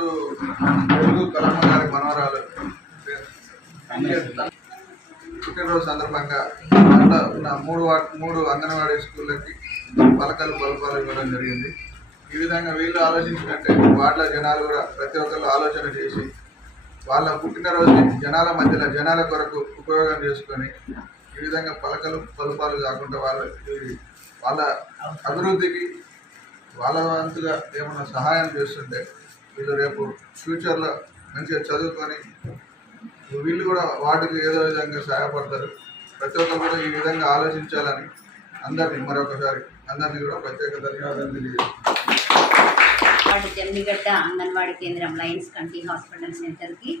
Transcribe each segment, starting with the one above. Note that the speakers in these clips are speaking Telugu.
తెలుగు కలమ్మ గారి మనవరాలు పుట్టినరోజు సందర్భంగా అట్లా ఉన్న మూడు మూడు అంగన్వాడీ స్కూళ్ళకి పలకలు పలకాలు ఇవ్వడం జరిగింది. ఈ విధంగా వీళ్ళు ఆలోచించినట్టే వాళ్ళ జనాలు కూడా ప్రతి ఒక్కరు ఆలోచన చేసి వాళ్ళ పుట్టినరోజుని జనాల మధ్యలో జనాల కొరకు ఉపయోగం చేసుకొని ఈ విధంగా పలకలు పలుపాలు కాకుండా వాళ్ళ వాళ్ళ అభివృద్ధికి వాళ్ళ వంతుగా ఏమన్నా సహాయం చేస్తుంటే వీళ్ళు రేపు ఫ్యూచర్లో మంచిగా చదువుకొని వీళ్ళు కూడా వాటికి ఏదో విధంగా సహాయపడతారు. ప్రతి ఒక్కరు కూడా ఈ విధంగా ఆలోచించాలని అందరినీ మరొకసారి అందరినీ కూడా ప్రత్యేక ధన్యవాదాలు తెలియజేస్తున్నాను. వాడు జమ్మిగడ్డ అంగన్వాడీ కేంద్రం లయన్స్ కంటి హాస్పిటల్ సెంటర్కి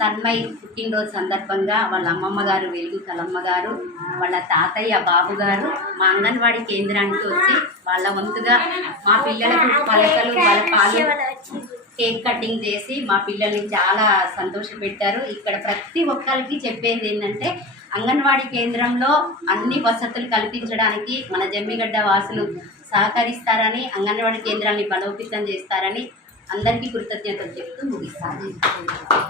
తన్మయ్ పుట్టినరోజు సందర్భంగా వాళ్ళ అమ్మమ్మ గారు వెలుగు కలమ్మ గారు వాళ్ళ తాతయ్య బాబు గారు మా అంగన్వాడీ కేంద్రానికి వచ్చి వాళ్ళ వంతుగా మా పిల్లలకు పలకలు పాలు కేక్ కటింగ్ చేసి మా పిల్లల్ని చాలా సంతోషపెట్టారు ఇక్కడ ప్రతి ఒక్కరికి చెప్పేది ఏంటంటే అంగన్వాడీ కేంద్రంలో అన్ని వసతులు కల్పించడానికి మన జమ్మిగడ్డ వాసులు సహకరిస్తారని అంగన్వాడీ కేంద్రాన్ని బలోపేతం చేస్తారని అందరికీ కృతజ్ఞతలు చెప్తూ ముగిస్తాను.